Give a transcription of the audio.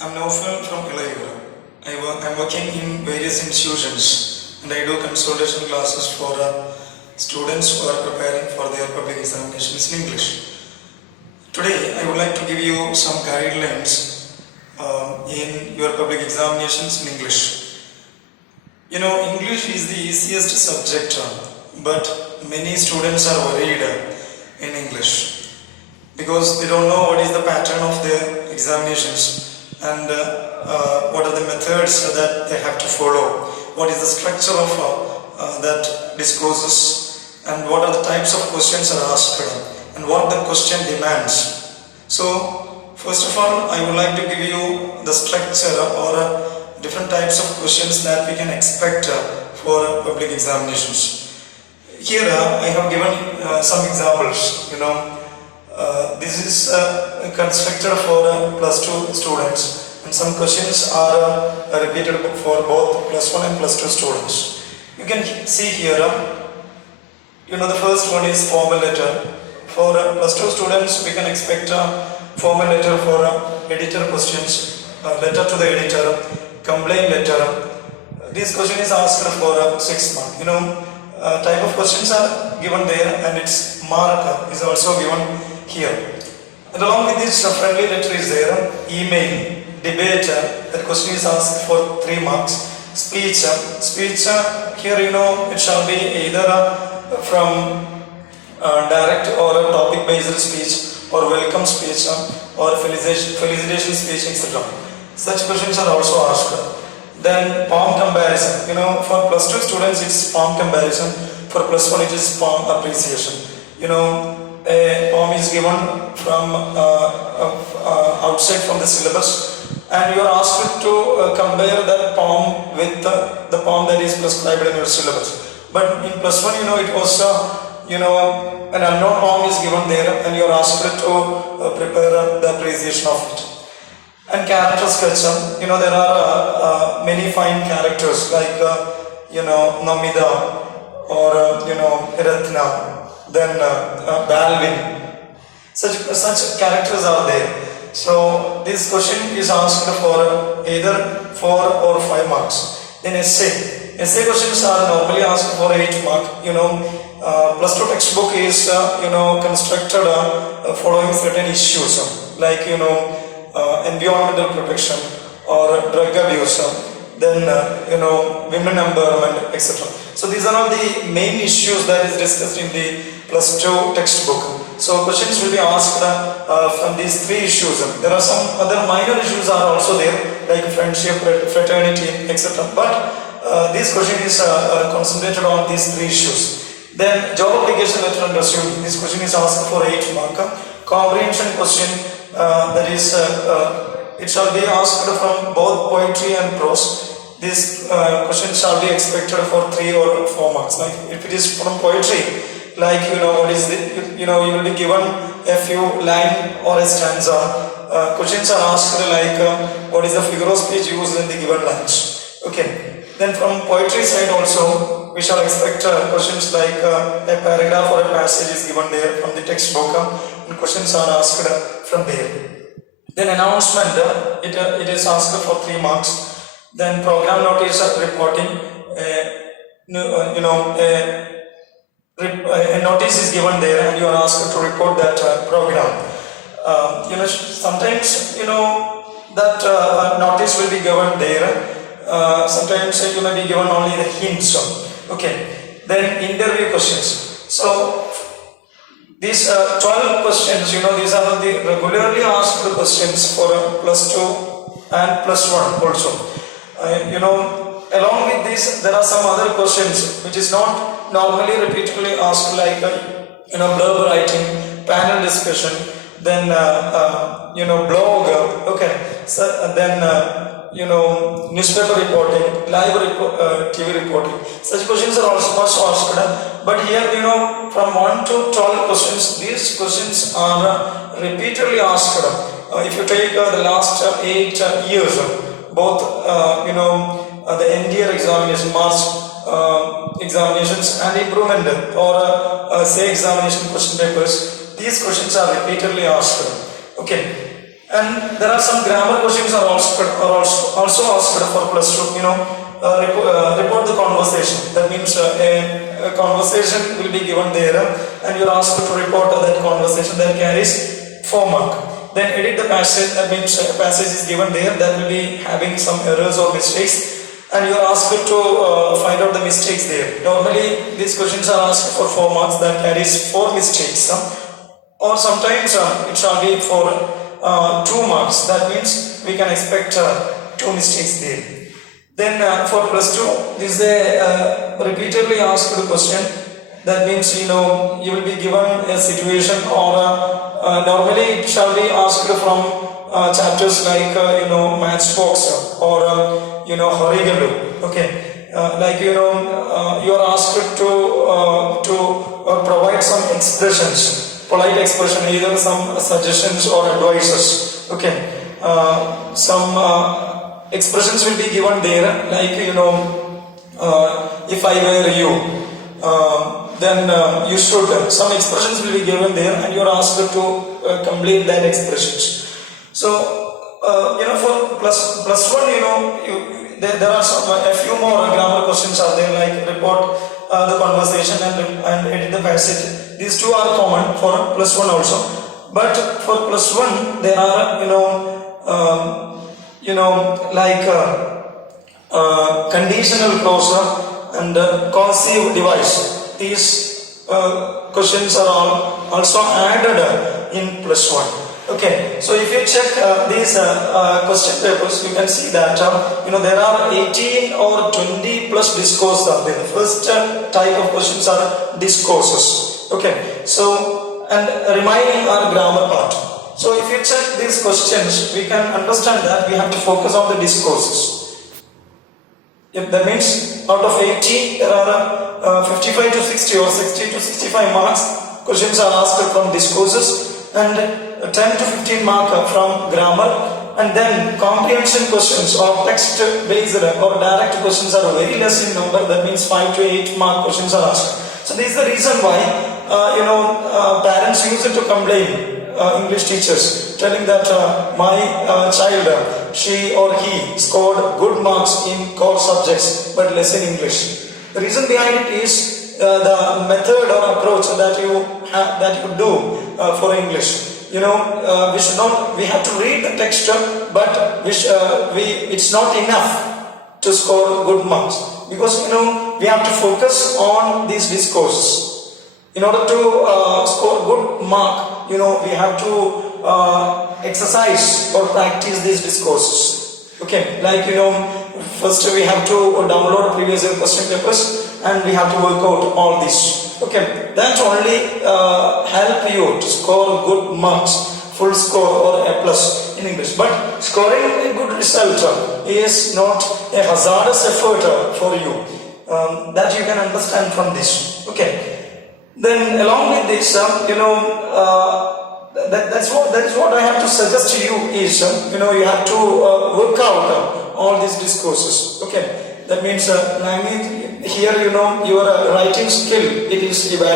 I'm Naufal from Ilayura. I'm working in various institutions and I do consultation classes for students who are preparing for their public examinations in English. Today, I would like to give you some guidelines in your public examinations in English. You know, English is the easiest subject, but many students are worried in English because they don't know what is the pattern of their examinations and what are the methods that they have to follow, what is the structure of that discourses, and what are the types of questions are asked and what the question demands. So first of all, I would like to give you the structure or different types of questions that we can expect for public examinations. Here I have given some examples. This is constructed for plus 2 students, and some questions are repeated for both plus 1 and plus 2 students. You can see here, the first one is formal letter. For plus 2 students, we can expect a formal letter for editor questions, letter to the editor, complaint letter. This question is asked for 6 marks. Type of questions are given there, and its mark is also given here. And along with this, a friendly letter is there, email, debate, that question is asked for 3 marks. Speech, here it shall be either from direct or topic based speech, or welcome speech, or felicitation speech, etc. Such questions are also asked. Then poem comparison, for plus 2 students it's poem comparison, for plus 1 it is poem appreciation. A poem is given from outside from the syllabus, and you are asked to compare that poem with the poem that is prescribed in your syllabus. But in plus 1, it was an unknown poem is given there, and you are asked to prepare the appreciation of it. And character sketch, there are many fine characters like Namida or Ratna, then Balvin. Such characters are there. So this question is asked for either 4 or 5 marks. Then essay questions are normally asked for 8 marks. Plus 2 textbook is constructed following certain issues like environmental protection or drug abuse, then women empowerment, etc. So these are all the main issues that is discussed in the plus 2 textbook. So questions will be asked from these 3 issues. There are some other minor issues are also there, like friendship, fraternity, etc. But this question is concentrated on these 3 issues. Then job application letter and resume. This question is asked for 8 marks. Comprehension question, that is, it shall be asked from both poetry and prose. This question shall be expected for 3 or 4 marks. Like if it is from poetry, like what is it? You will be given a few line or a stanza. Questions are asked like what is the figure of speech used in the given lines. Okay. Then from poetry side also, we shall expect questions like a paragraph or a passage is given there from the textbook, and questions are asked from there. Then announcement, it is asked for 3 marks. Then program notice reporting, a notice is given there, and you are asked to report that program. Sometimes that notice will be given there. Sometimes you may be given only the hints. Okay. Then interview questions. So these 12 questions, these are the regularly asked questions for plus 2 and plus 1 also. Along with this, there are some other questions which is not normally repeatedly asked, like blurb writing, panel discussion, then blog, okay. So then newspaper reporting, live TV reporting. Such questions are also asked. But here, from 1 to 12 questions, these questions are repeatedly asked. If you take the last 8 years, both the end year examination, March examinations, and improvement or say examination question papers, these questions are repeatedly asked. Okay. And there are some grammar questions also asked for plus two. Report the conversation. That means a conversation will be given there, and you're asked to report that conversation. That carries 4 marks. Then edit the passage. That means a passage is given there that will be having some errors or mistakes, and you're asked to find out the mistakes there. Normally, these questions are asked for 4 marks. That carries 4 mistakes. Or sometimes it shall be for 2 marks. That means we can expect 2 mistakes there. Then for plus 2, this is a repeatedly asked question. That means you will be given a situation, or normally it shall be asked from chapters like Matchbox or Horigalu. Okay, like you are asked to provide some expressions, polite expression, either some suggestions or advices. Okay, some expressions will be given there, like if I were you, then you should. Some expressions will be given there, and you are asked to complete that expressions. So for plus one, there are a few more grammar questions are there, like report the conversation and edit the passage. These two are common for plus one also, but for plus one there are like conditional clause and cursive device. These questions are all also added in plus one. Okay, so if you check these question papers, you can see that there are 18 or 20 plus discourse are there. The first type of questions are discourses. Okay, so and remaining are grammar part. So if you check these questions, we can understand that we have to focus on the discourses. If that means out of 80, there are 55 to 60 or 60 to 65 marks questions are asked from discourses, and 10 to 15 mark from grammar, and then comprehension questions or text based or direct questions are very less in number. That means 5 to 8 mark questions are asked. So this is the reason why parents use it to complain. English teachers telling that my child, she or he scored good marks in core subjects but less in English. The reason behind it is the method or approach that you do for English. We have to read the text, but it's not enough to score good marks, because we have to focus on these discourses. In order to score good mark, we have to exercise or practice these discourses. Okay, like first we have to download previous year question papers, and we have to work out all this. Okay, that only help you to score good marks, full score or A plus in English. But scoring a good result is not a hazardous effort for you. That you can understand from this. Okay. Then along with this, that is what I have to suggest to you is, you have to work out all these discourses. Okay, that means language here, your writing skill, it is evaluated.